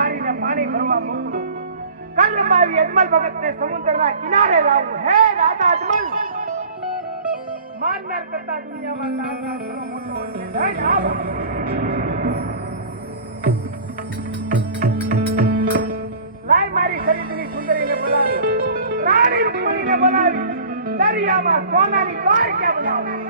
મારીને પાણી ભરવા મોકલું. કર્મ મારી અજમલ ભગતને સમુદ્રના કિનારે લાવું. હે રાધા અજમલ! મારનાર કરતા દુનિયામાં તારનાર ઘણો મોટો છે. જય બોલાવી. દરિયામાં સોનાની કાર ક્યાં બનાવી